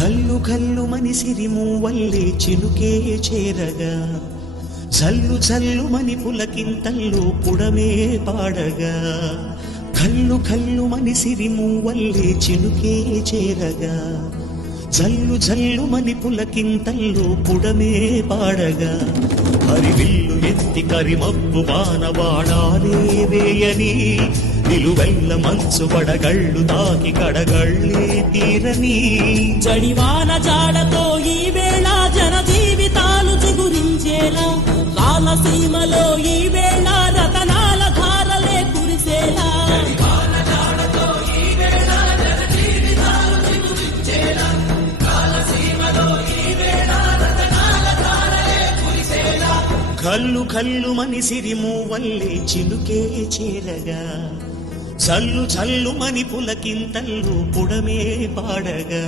కల్లు కల్లు మని సిరిమూవల్లే చినుకే చేరగా జల్లు జల్లు మని పులకింతల్లో పుడమే పాడగా కల్లు కల్లు మని సిరిమూవల్లే చినుకే చేరగా జల్లు జల్లు మని పులకింతల్లో పుడమే పాడగా హరివిల్లు ఎత్తి కరిమబ్బు బాణవాడాలే వేయని నిలువెల్ల మంచు వడగళ్ళు తాకి కడగళ్ళే తీరని జడివాన జాడతో ఈ వేళ జన జీవితాలు చిగురించేలా కాలసీమలో ఈ వేళ రతనాల ధారలే కురిసేలా కల్లు కల్లు మని సిరిమూవల్లే చినుకే చేరగా జల్లు జల్లు మని పులకింతల్లు పుడమే పాడగా